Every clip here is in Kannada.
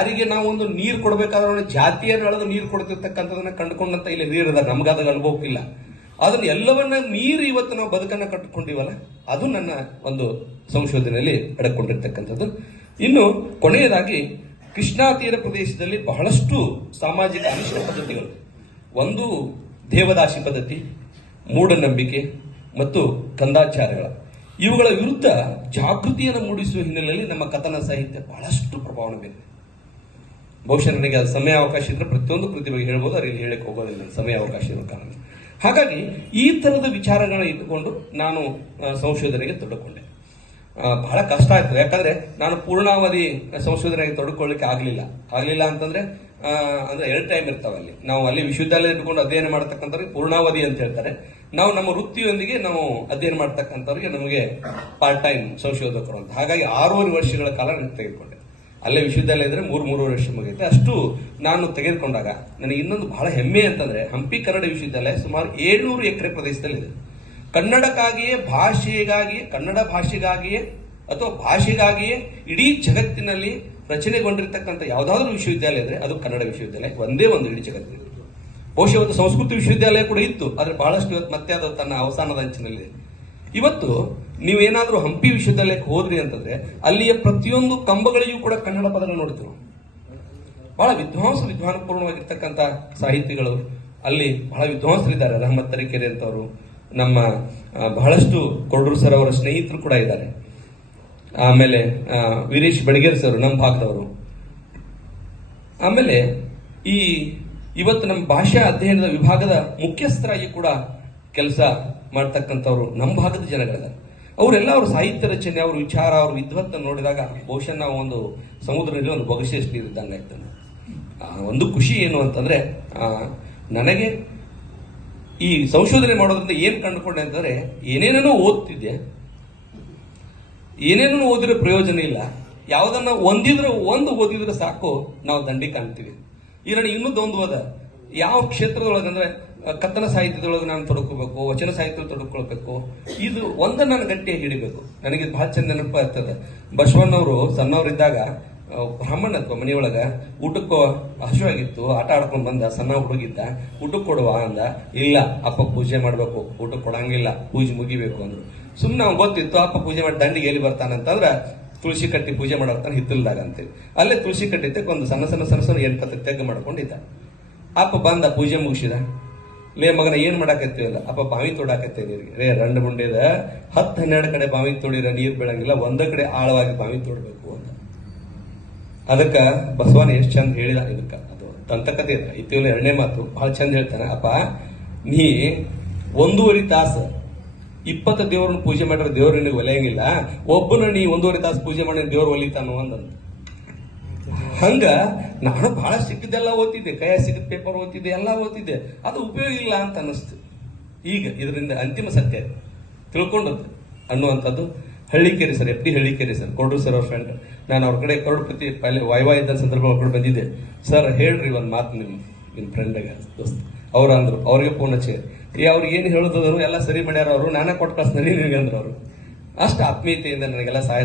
ಯಾರಿಗೆ ನಾವು ಒಂದು ನೀರು ಕೊಡಬೇಕಾದ್ರೆ ಜಾತಿಯನ್ನು ಅಳೆದು ನೀರು ಕೊಡ್ತಿರ್ತಕ್ಕಂಥದನ್ನ ಕಂಡುಕೊಂಡಂತ ಇಲ್ಲಿ ನೀರಿದ ನಮ್ಗಾದ ಅನುಭವಕ್ಕಿಲ್ಲ. ಅದನ್ನ ಎಲ್ಲವನ್ನ ಮೀರಿ ಇವತ್ತು ನಾವು ಬದುಕನ್ನ ಕಟ್ಟಿಕೊಂಡಿವಲ್ಲ, ಅದು ನನ್ನ ಒಂದು ಸಂಶೋಧನೆಯಲ್ಲಿ ಅಡಕೊಂಡಿರ್ತಕ್ಕಂಥದ್ದು. ಇನ್ನು ಕೊನೆಯದಾಗಿ ಕೃಷ್ಣಾ ತೀರ ಪ್ರದೇಶದಲ್ಲಿ ಬಹಳಷ್ಟು ಸಾಮಾಜಿಕ ಅನಿಷ್ಟ ಪದ್ಧತಿಗಳು, ಒಂದು ದೇವದಾಸಿ ಪದ್ಧತಿ, ಮೂಢನಂಬಿಕೆ ಮತ್ತು ಕಂದಾಚಾರಗಳ, ಇವುಗಳ ವಿರುದ್ಧ ಜಾಗೃತಿಯನ್ನು ಮೂಡಿಸುವ ಹಿನ್ನೆಲೆಯಲ್ಲಿ ನಮ್ಮ ಕಥನ ಸಾಹಿತ್ಯ ಬಹಳಷ್ಟು ಪ್ರಭಾವ ಬೀರಿದೆ. ಬಹುಶಃ ನನಗೆ ಅದು ಸಮಯ ಅವಕಾಶ ಇದ್ರೆ ಪ್ರತಿಯೊಂದು ಕೃತಿ ಬಗ್ಗೆ ಹೇಳ್ಬೋದು, ಅಲ್ಲಿ ಹೇಳಕ್ಕೆ ಹೋಗೋದಿಲ್ಲ ಸಮಯ ಅವಕಾಶ ಇರೋ ಕಾರಣ. ಹಾಗಾಗಿ ಈ ತರದ ವಿಚಾರಗಳನ್ನ ಇಟ್ಟುಕೊಂಡು ನಾನು ಸಂಶೋಧನೆಗೆ ತೊಡಕೊಂಡೆ. ಬಹಳ ಕಷ್ಟ ಆಯ್ತು, ಯಾಕಂದ್ರೆ ನಾನು ಪೂರ್ಣಾವಧಿ ಸಂಶೋಧನೆಗೆ ತೊಡಕೊಳ್ಳಿಕ್ಕೆ ಆಗ್ಲಿಲ್ಲ ಅಂತಂದ್ರೆ ಅಂದ್ರೆ 2 ಟೈಮ್ ಇರ್ತಾವ ಅಲ್ಲಿ. ನಾವು ಅಲ್ಲಿ ವಿಶ್ವವಿದ್ಯಾಲಯ ಇಟ್ಕೊಂಡು ಅಧ್ಯಯನ ಮಾಡತಕ್ಕಂಥವ್ರಿಗೆ ಪೂರ್ಣಾವಧಿ ಅಂತ ಹೇಳ್ತಾರೆ. ನಾವು ನಮ್ಮ ವೃತ್ತಿಯೊಂದಿಗೆ ನಾವು ಅಧ್ಯಯನ ಮಾಡ್ತಕ್ಕಂಥವ್ರಿಗೆ ನಮಗೆ ಪಾರ್ಟ್ ಟೈಮ್ ಸಂಶೋಧಕರು ಅಂತ. ಹಾಗಾಗಿ 6.5 ವರ್ಷಗಳ ಕಾಲ ನಾನು ತೆಗೆದುಕೊಂಡೆ. ಅಲ್ಲೇ ವಿಶ್ವವಿದ್ಯಾಲಯ ಇದ್ರೆ 3.5 ವರ್ಷ ಮುಗಿಯುತ್ತೆ. ಅಷ್ಟು ನಾನು ತೆಗೆದುಕೊಂಡಾಗ ನನಗೆ ಇನ್ನೊಂದು ಬಹಳ ಹೆಮ್ಮೆ ಅಂತಂದ್ರೆ, ಹಂಪಿ ಕನ್ನಡ ವಿಶ್ವವಿದ್ಯಾಲಯ ಸುಮಾರು 700 ಎಕರೆ ಪ್ರದೇಶದಲ್ಲಿದೆ. ಕನ್ನಡಕ್ಕಾಗಿಯೇ, ಭಾಷೆಗಾಗಿಯೇ, ಕನ್ನಡ ಭಾಷೆಗಾಗಿಯೇ ಅಥವಾ ಭಾಷೆಗಾಗಿಯೇ ಇಡೀ ಜಗತ್ತಿನಲ್ಲಿ ರಚನೆಗೊಂಡಿರ್ತಕ್ಕಂಥ ಯಾವುದಾದ್ರೂ ವಿಶ್ವವಿದ್ಯಾಲಯ ಇದ್ರೆ ಅದು ಕನ್ನಡ ವಿಶ್ವವಿದ್ಯಾಲಯ ಒಂದೇ ಒಂದು ಇಡೀ ಜಗತ್ತಿನಲ್ಲಿ. ಬಹುಶಃ ಇವತ್ತು ಸಂಸ್ಕೃತಿ ವಿಶ್ವವಿದ್ಯಾಲಯ ಕೂಡ ಇತ್ತು, ಆದ್ರೆ ಬಹಳಷ್ಟು ಇವತ್ತು ಮತ್ತೆ ಅದು ತನ್ನ ಅವಸಾನದ ಅಂಚಿನಲ್ಲಿದೆ. ಇವತ್ತು ನೀವೇನಾದ್ರೂ ಹಂಪಿ ವಿಶ್ವವಿದ್ಯಾಲಯಕ್ಕೆ ಹೋದ್ರಿ ಅಂತಂದ್ರೆ ಅಲ್ಲಿಯ ಪ್ರತಿಯೊಂದು ಕಂಬಗಳಿಗೂ ಕೂಡ ಕನ್ನಡ ಪದಗಳು ನೋಡ್ತೀವಿ. ಬಹಳ ವಿದ್ವಾಂಸಪೂರ್ಣವಾಗಿರ್ತಕ್ಕಂಥ ಸಾಹಿತಿಗಳು ಅಲ್ಲಿ ಬಹಳ ವಿದ್ವಾಂಸರಿದ್ದಾರೆ. ರಹಮತ್ ತರೀಕೆರೆ ಅಂತವರು, ನಮ್ಮ ಬಹಳಷ್ಟು ಕೊಡ್ರು ಸರ್ ಅವರ ಸ್ನೇಹಿತರು ಕೂಡ ಇದ್ದಾರೆ. ಆಮೇಲೆ ವೀರೇಶ್ ಬೆಳಗೇರ್ ಸರ್ ನಮ್ಮ ಭಾಗದವರು. ಆಮೇಲೆ ಇವತ್ತು ನಮ್ಮ ಭಾಷಾ ಅಧ್ಯಯನದ ವಿಭಾಗದ ಮುಖ್ಯಸ್ಥರಾಗಿ ಕೂಡ ಕೆಲಸ ಮಾಡ್ತಕ್ಕಂಥವ್ರು ನಮ್ಮ ಭಾಗದ ಜನಗಳಿದ್ದಾರೆ. ಅವರೆಲ್ಲ ಅವ್ರ ಸಾಹಿತ್ಯ ರಚನೆ, ಅವ್ರ ವಿಚಾರ, ಅವ್ರ ವಿದ್ವತ್ತನ್ನು ನೋಡಿದಾಗ ಬಹುಶಃ ನಾವು ಒಂದು ಸಮುದ್ರದಲ್ಲಿ ಒಂದು ಬೊಗಸೆಯಷ್ಟು ನೀರಿದ್ದಂಗೆ ಆಗ್ತದೆ. ಒಂದು ಖುಷಿ ಏನು ಅಂತಂದ್ರೆ, ನನಗೆ ಈ ಸಂಶೋಧನೆ ಮಾಡೋದ್ರಿಂದ ಏನ್ ಕಂಡುಕೊಂಡೆ ಅಂತಂದ್ರೆ, ಏನೇನೋ ಓದ್ತಿದ್ದೆ, ಏನೇನೋ ಓದಿರೋ ಪ್ರಯೋಜನ ಇಲ್ಲ. ಯಾವುದನ್ನ ಒಂದು ಓದಿದ್ರೆ ಸಾಕು ನಾವು ದಂಡಿ ಕಾಣ್ತೀವಿ. ಈ ನನಗೆ ಇನ್ನೊಂದು ಓದ ಯಾವ ಕ್ಷೇತ್ರದೊಳಗಂದ್ರೆ ಕಥನ ಸಾಹಿತ್ಯದೊಳಗೆ ನಾನು ತೊಡಕೋಬೇಕು, ವಚನ ಸಾಹಿತ್ಯ ತೊಡಕೊಳ್ಬೇಕು, ಇದು ಒಂದನ್ನ ನಾನು ಗಟ್ಟಿಯಾಗಿ ಹಿಡಿಬೇಕು. ನನಗೆ ಬಹಳ ಚಂದ ನೆನಪು ಆಗ್ತದೆ. ಬಸವಣ್ಣವರು ಸಣ್ಣವರಿದ್ದಾಗ ಬ್ರಾಹ್ಮಣತ್ವ ಮನೆಯೊಳಗ ಊಟಕ್ಕೂ ಹಸುವಾಗಿತ್ತು, ಆಟ ಆಡ್ಕೊಂಡು ಬಂದ, ಸಣ್ಣ ಹುಡುಗಿದ್ದ, ಊಟಕ್ಕೆ ಕೊಡುವ ಅಂದ. ಇಲ್ಲ, ಅಪ್ಪ ಪೂಜೆ ಮಾಡ್ಬೇಕು, ಊಟಕ್ಕೆ ಕೊಡಂಗಿಲ್ಲ, ಪೂಜೆ ಮುಗಿಬೇಕು ಅಂದ್ರು. ಸುಮ್ನೆ ಅವ್ನು ಗೊತ್ತಿತ್ತು ಅಪ್ಪ ಪೂಜೆ ಮಾಡಿ ದಂಡಿಗೆ ಎಲ್ಲಿ ಬರ್ತಾನಂತಂದ್ರ ತುಳಸಿ ಕಟ್ಟಿ ಪೂಜೆ ಮಾಡಾಕ್ತಾನೆ ಹಿತ್ತಲ್ದಾಗ ಅಂತೇಳಿ. ಅಲ್ಲೇ ತುಳಸಿ ಕಟ್ಟಿ ಒಂದು ಸಣ್ಣ 8 ತೆಗ್ಗು ಮಾಡ್ಕೊಂಡಿದ್ದ. ಅಪ್ಪ ಬಂದ, ಪೂಜೆ ಮುಗಿಸಿದ. ಲೇ ಮಗನ ಏನ್ ಮಾಡಾಕತ್ತೀವಲ್ಲ, ಅಪ್ಪ ಬಾವಿ ತೋಡಾಕತ್ತೇ ನೀರಿಗೆ. ರೇ 2 ಮುಂಡೆದ 10-12 ಕಡೆ ಬಾವಿ ತೋಡಿರ ನೀರ್ ಬೀಳಂಗಿಲ್ಲ, ಒಂದ ಕಡೆ ಆಳವಾಗಿ ಬಾವಿ ತೋಡ್ಬೇಕು ಅಂತ. ಅದಕ್ಕ ಬಸವನ ಎಷ್ಟು ಚಂದ ಹೇಳಿದ. ಇದಕ್ಕ ಅದು ದಂತಕತೆ ಐತಿವಲ್ಲ 2ನೇ ಮಾತು ಬಹಳ ಚಂದ ಹೇಳ್ತಾನೆ. ಅಪ್ಪ ನೀ 1.5 ತಾಸು 20 ದೇವ್ರನ್ನ ಪೂಜೆ ಮಾಡಿದ್ರೆ ದೇವ್ರ ನಿನಗೆ ಒಲೆಯಂಗಿಲ್ಲ, ಒಬ್ಬನ ನೀ 1.5 ತಾಸು ಪೂಜೆ ಮಾಡಿ ದೇವ್ರು ಒಲಿತಾನು ಅಂದಂತ. ಹಂಗ ನಾನು ಬಹಳ ಸಿಕ್ಕಿದ್ದೆಲ್ಲ ಓದ್ತಿದ್ದೆ, ಕೈಯ ಸಿಕ್ಕಿದ ಪೇಪರ್ ಓದ್ತಿದ್ದೆ, ಎಲ್ಲ ಓದ್ತಿದ್ದೆ, ಅದು ಉಪಯೋಗ ಇಲ್ಲ ಅಂತ ಅನ್ನಿಸ್ತು. ಈಗ ಇದರಿಂದ ಅಂತಿಮ ಸತ್ಯ ತಿಳ್ಕೊಂಡದ್ದು ಅನ್ನುವಂಥದ್ದು. Hallikeri sir, FD Hallikeri sir, ಕೊಡ್ರು ಸರ್ ಅವ್ರ ಫ್ರೆಂಡ್. ನಾನು ಅವ್ರ ಕಡೆ ಕರೋಡ್ಪತಿ ಅಲ್ಲಿ ವಾಯ್ವಾ ಇದ್ದ ಸಂದರ್ಭ ಅವ್ರ ಬಂದಿದ್ದೆ. ಸರ್ ಹೇಳ್ರಿ ಒಂದ್ ಮಾತು ನಿಮ್ ಫ್ರೆಂಡ್ಗೆ ದೋಸ್ತ ಅವ್ರು ಅಂದ್ರು. ಅವ್ರಿಗೆ ಫೋನ್ ಹಚ್ಚಿ ಅವ್ರಿಗೆ ಏನು ಹೇಳೋದ್ರು ಎಲ್ಲ ಸರಿ ಮಾಡ್ಯಾರ ಅವರು, ನಾನೇ ಕೊಟ್ಟು ಕಳ್ಸ್ತೀನಿ ನಿನಗೆ ಅಂದ್ರು ಅವರು. ಅಷ್ಟು ಆತ್ಮೀಯತೆಯಿಂದ ನನಗೆಲ್ಲ ಸಹಾಯ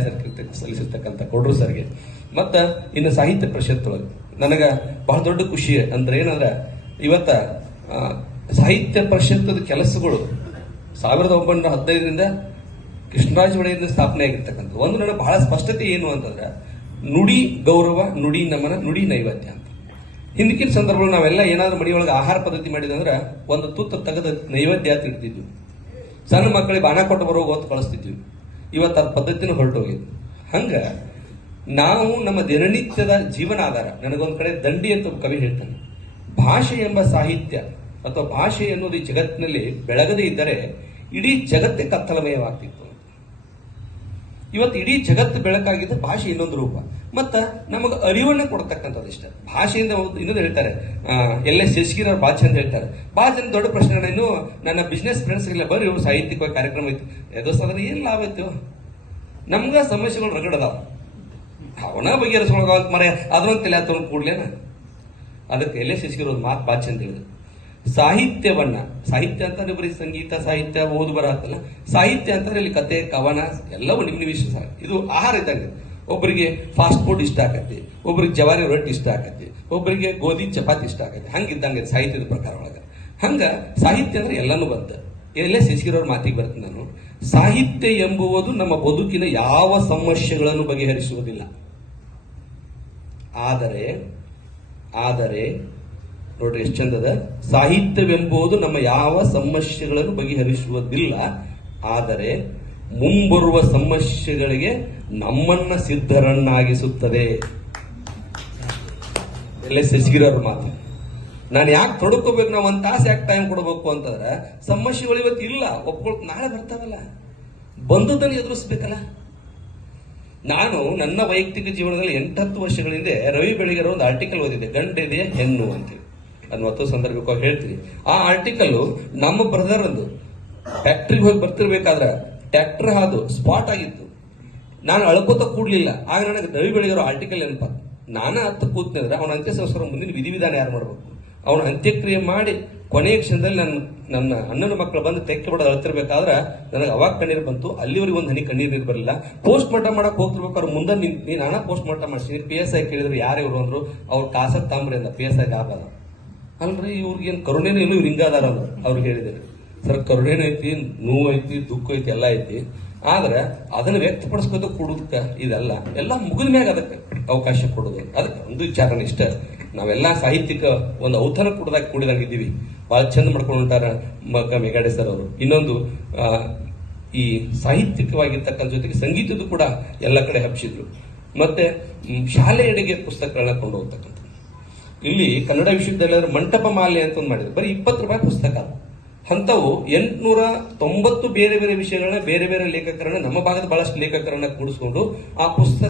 ಸಲ್ಲಿಸಿರ್ತಕ್ಕಂಥ ಕೊಡ್ರು ಸರ್ಗೆ. ಮತ್ತ ಇನ್ನು ಸಾಹಿತ್ಯ ಪರಿಷತ್ತೊಳಗೆ ನನಗ ಬಹಳ ದೊಡ್ಡ ಖುಷಿ ಅಂದ್ರೆ ಏನಂದ್ರೆ, ಇವತ್ತ ಸಾಹಿತ್ಯ ಪರಿಷತ್ತದ ಕೆಲಸಗಳು 1915ರಿಂದ ಕೃಷ್ಣರಾಜ ಒಡೆಯರಿಂದ ಸ್ಥಾಪನೆ ಆಗಿರ್ತಕ್ಕಂಥ ಒಂದು ನನಗೆ ಬಹಳ ಸ್ಪಷ್ಟತೆ ಏನು ಅಂತಂದ್ರೆ, ನುಡಿ ಗೌರವ, ನುಡಿ ನಮನ, ನುಡಿ ನೈವೇದ್ಯ ಅಂತ. ಹಿಂದಕ್ಕಿನ ಸಂದರ್ಭಗಳು ನಾವೆಲ್ಲ ಏನಾದ್ರೂ ಮನೆಯೊಳಗೆ ಆಹಾರ ಪದ್ಧತಿ ಮಾಡಿದಂದ್ರೆ ಒಂದು ತುತ್ತ ತೆಗೆದ ನೈವೇದ್ಯ ತಿಂತಿದ್ವಿ. ಸಣ್ಣ ಮಕ್ಕಳಿಗೆ ಬಾಣ ಕೊಟ್ಟು ಬರೋ ಹೊತ್ತು ಕಳಿಸ್ತಿದ್ವಿ. ಇವತ್ತು ಅದ್ ಪದ್ಧತಿನೂ ಹೊರಟೋಗಿದ್ದು. ಹಂಗ ನಾವು ನಮ್ಮ ದಿನನಿತ್ಯದ ಜೀವನ ಆಧಾರ, ನನಗೊಂದ್ ಕಡೆ ದಂಡಿ ಅಂತ ಕವಿ ಹೇಳ್ತಾನೆ, ಭಾಷೆ ಎಂಬ ಸಾಹಿತ್ಯ ಅಥವಾ ಭಾಷೆ ಎನ್ನುವುದು ಈ ಜಗತ್ತಿನಲ್ಲಿ ಬೆಳಗದೇ ಇದ್ದರೆ ಇಡೀ ಜಗತ್ತೇ ಕತ್ತಲಮಯವಾಗ್ತಿತ್ತು. ಇವತ್ತು ಇಡೀ ಜಗತ್ತು ಬೆಳಕಾಗಿದ್ದ ಭಾಷೆ ಇನ್ನೊಂದು ರೂಪ. ಮತ್ತ ನಮಗೆ ಅರಿವನ್ನ ಕೊಡ್ತಕ್ಕಂಥದ್ದು ಇಷ್ಟ. ಭಾಷೆಯಿಂದ ಇನ್ನೊಂದು ಹೇಳ್ತಾರೆ, ಎಲ್ಲೇ ಶಶಿಗಿರವ್ರು ಭಾಳ ಚಂದ ಹೇಳ್ತಾರೆ. ಭಾಳ ಚಂದ ದೊಡ್ಡ ಪ್ರಶ್ನೆ, ಇನ್ನು ನನ್ನ ಬಿಸ್ನೆಸ್ ಫ್ರೆಂಡ್ಸ್ ಇಲ್ಲ ಬರ್ರಿ ಸಾಹಿತ್ಯಿಕ ಕಾರ್ಯಕ್ರಮ ಐತಿ, ಎದುರ್ಸಾದ್ರೆ ಏನ್ ಲಾಭ ಐತಿ? ನಮ್ಗ ಸಮಸ್ಯೆಗಳು ರಗಡದಾವ, ಅವನ ಬಗೆಹರಿಸ್ಕೊಳಕ್ ಮರ ಅದನ್ನೊಂದು ತಲೆ ಹತ್ತೊಂದು ಕೂಡ್ಲೇನ. ಅದಕ್ಕೆ ಎಲ್ಲೇ ಶಶಿಗಿರೋ ಒಂದು ಮಾತು ಭಾಳ ಚಂದ ಹೇಳಿದ್ರು. ಸಾಹಿತ್ಯವನ್ನ, ಸಾಹಿತ್ಯ ಅಂತಂದ್ರೆ ಬರೀ ಸಂಗೀತ ಸಾಹಿತ್ಯ ಓದು ಬರ ಅಂತಲ್ಲ, ಸಾಹಿತ್ಯ ಅಂತಂದ್ರೆ ಇಲ್ಲಿ ಕತೆ ಕವನ ಎಲ್ಲವೂ ನಿಮ್ಮ ವಿಷಯ. ಇದು ಆಹಾರ ಇದ್ದಂಗೆ. ಒಬ್ಬರಿಗೆ ಫಾಸ್ಟ್ ಫುಡ್ ಇಷ್ಟ ಆಗತ್ತೆ, ಒಬ್ಬರಿಗೆ ಜವಾರಿ ರೊಟ್ಟಿ ಇಷ್ಟ ಆಗತ್ತೆ, ಒಬ್ಬರಿಗೆ ಗೋಧಿ ಚಪಾತಿ ಇಷ್ಟ ಆಗತ್ತೆ. ಹಂಗಿದ್ದಂಗೆ ಸಾಹಿತ್ಯದ ಪ್ರಕಾರ ಒಳಗೆ. ಹಂಗ ಸಾಹಿತ್ಯ ಅಂದ್ರೆ ಎಲ್ಲಾನು ಬಂತ. ಎಲ್ಲೇ ಶಶಿರವ್ರ ಮಾತಿಗೆ ಬರ್ತೀನಿ ನಾನು. ಸಾಹಿತ್ಯ ಎಂಬುವುದು ನಮ್ಮ ಬದುಕಿನ ಯಾವ ಸಮಸ್ಯೆಗಳನ್ನು ಬಗೆಹರಿಸುವುದಿಲ್ಲ. ಆದರೆ ನೋಡ್ರಿ ಎಷ್ಟು ಚಂದದ. ಸಾಹಿತ್ಯವೆಂಬುದು ನಮ್ಮ ಯಾವ ಸಮಸ್ಯೆಗಳನ್ನು ಬಗೆಹರಿಸುವುದಿಲ್ಲ, ಆದರೆ ಮುಂಬರುವ ಸಮಸ್ಯೆಗಳಿಗೆ ನಮ್ಮನ್ನ ಸಿದ್ಧರನ್ನಾಗಿಸುತ್ತದೆ. ಎಲ್ಲೇ ಶಶಿರವ್ರ ಮಾತು. ನಾನು ಯಾಕೆ ತೊಡ್ಕೋಬೇಕು, ನಾವು ಒಂದು ತಾಸು ಯಾಕೆ ಟೈಮ್ ಕೊಡಬೇಕು ಅಂತಂದ್ರೆ ಸಮಸ್ಯೆಗಳು ಇವತ್ತು ಇಲ್ಲ, ನಾಳೆ ಬರ್ತಾವಲ್ಲ, ಬಂದದನ್ನು ಎದುರಿಸ್ಬೇಕಲ್ಲ. ನಾನು ನನ್ನ ವೈಯಕ್ತಿಕ ಜೀವನದಲ್ಲಿ 8-10 ವರ್ಷಗಳ ಹಿಂದೆ ರವಿ ಬೆಳಿಗೆರ ಒಂದು ಆರ್ಟಿಕಲ್ ಓದಿದ್ದೆ, ಗಂಡಿದೆಯ ಹೆಣ್ಣು ಅಂತೇಳಿ. ಅದನ್ನ ಮತ್ತೊಂದು ಸಂದರ್ಭಕ್ಕೆ ಹೇಳ್ತೀನಿ. ಆ ಆರ್ಟಿಕಲ್ ನಮ್ಮ ಬ್ರದರ್ ಒಂದು ಫ್ಯಾಕ್ಟ್ರಿಗೆ ಹೋಗಿ ಬರ್ತಿರ್ಬೇಕಾದ್ರೆ ಟ್ರ್ಯಾಕ್ಟರ್ ಹಾದು ಸ್ಪಾಟ್ ಆಗಿತ್ತು. ನಾನು ಅಳ್ಕೋತ ಕೂಡ್ಲಿಲ್ಲ. ಆಗ ನನಗೆ ರವಿ ಬೆಳಿಗೆರ ಆರ್ಟಿಕಲ್ ನೆನಪ. ನಾನ ಹತ್ತು ಕೂತ್ನಿದ್ರೆ ಅವನ ಅಂತ್ಯ ಸಂಸ್ಕಾರ ಮುಂದಿನ ವಿಧಿವಿಧಾನ ಯಾರು ಮಾಡ್ಬೇಕು, ಅವನ ಅಂತ್ಯಕ್ರಿಯೆ ಮಾಡಿ ಕೊನೆಯ ಕ್ಷಣದಲ್ಲಿ ನನ್ನ ಅಣ್ಣನ ಮಕ್ಕಳು ಬಂದು ತೆಕ್ಕೆ ಬಿಡೋದು ಅಳ್ತಿರ್ಬೇಕಾದ್ರೆ ನನಗೆ ಅವಾಗ ಕಣ್ಣೀರು ಬಂತು. ಅಲ್ಲಿವರೆಗೆ ಒಂದು ಹನಿ ಕಣ್ಣೀರು ಬರಲಿಲ್ಲ. ಪೋಸ್ಟ್ ಮಾರ್ಟಮ್ ಮಾಡಕ್ ಹೋಗ್ತಿರ್ಬೇಕಾದ್ರೆ ಮುಂದೆ ನೀನು ನಾನಾ ಪೋಸ್ಟ್ ಮಾರ್ಟಮ್ ಮಾಡಿಸಿ PSI ಕೇಳಿದ್ರು ಯಾರು ಇವರು ಅಂದ್ರು. ಅವ್ರು ಕಾಸತ್ ತಾಂಬ್ರಿ ಅಂದ, PSI ಆಗಲ್ಲ ಅಲ್ರಿ, ಇವ್ರಿಗೇನು ಕರುಣೆನೂ ಇಲ್ಲ, ಇವ್ರು ಹಿಂಗಾದಾರ ಅಂದ್ರು. ಅವ್ರಿಗೆ ಹೇಳಿದ್ರು, ಸರ್ ಕರುಣೆನೂ ಐತಿ, ನೋವು ಐತಿ, ದುಃಖ ಐತಿ, ಎಲ್ಲ ಐತಿ, ಆದ್ರೆ ಅದನ್ನ ವ್ಯಕ್ತಪಡಿಸ್ಕೋತ ಕೊಡೋದಕ್ಕೆ ಇದೆಲ್ಲ ಎಲ್ಲ ಮುಗಿದ ಮ್ಯಾಗ ಅದಕ್ಕೆ ಅವಕಾಶ ಕೊಡೋದು. ಅದಕ್ಕೆ ಒಂದು ವಿಚಾರನ ಇಷ್ಟ, ನಾವೆಲ್ಲ ಸಾಹಿತ್ಯಿಕ ಒಂದು ಔತಣ ಕೂಡಿದಂಗಿದ್ದೀವಿ. ಬಹಳ ಚಂದ ಮಾಡ್ಕೊಂಡು ಹೊಂಟಾರ ಮೇಘಾಡೆ ಸರ್ ಅವರು. ಇನ್ನೊಂದು ಈ ಸಾಹಿತ್ಯಿಕವಾಗಿರ್ತಕ್ಕಂಥ ಜೊತೆಗೆ ಸಂಗೀತದ್ದು ಕೂಡ ಎಲ್ಲ ಕಡೆ ಹಬ್ಬಿಸಿದ್ರು. ಮತ್ತೆ ಶಾಲೆಯೆಡೆಗೆ ಪುಸ್ತಕಗಳನ್ನ ಕೊಂಡು ಹೋಗ್ತಕ್ಕಂಥ. ಇಲ್ಲಿ ಕನ್ನಡ ವಿಶ್ವವಿದ್ಯಾಲಯದ ಮಂಟಪ ಮಾಲೆ ಅಂತ ಒಂದು ಮಾಡಿದ್ರು, ಬರೀ 20 ರೂಪಾಯಿ ಪುಸ್ತಕ. ಅಂಥವು 890 ಬೇರೆ ಬೇರೆ ವಿಷಯಗಳನ್ನ ಬೇರೆ ಬೇರೆ ಲೇಖಕರನ್ನ, ನಮ್ಮ ಭಾಗದ ಬಹಳಷ್ಟು ಲೇಖಕರನ್ನ ಕೂಡಿಸ್ಕೊಂಡು ಆ ಪುಸ್ತಕ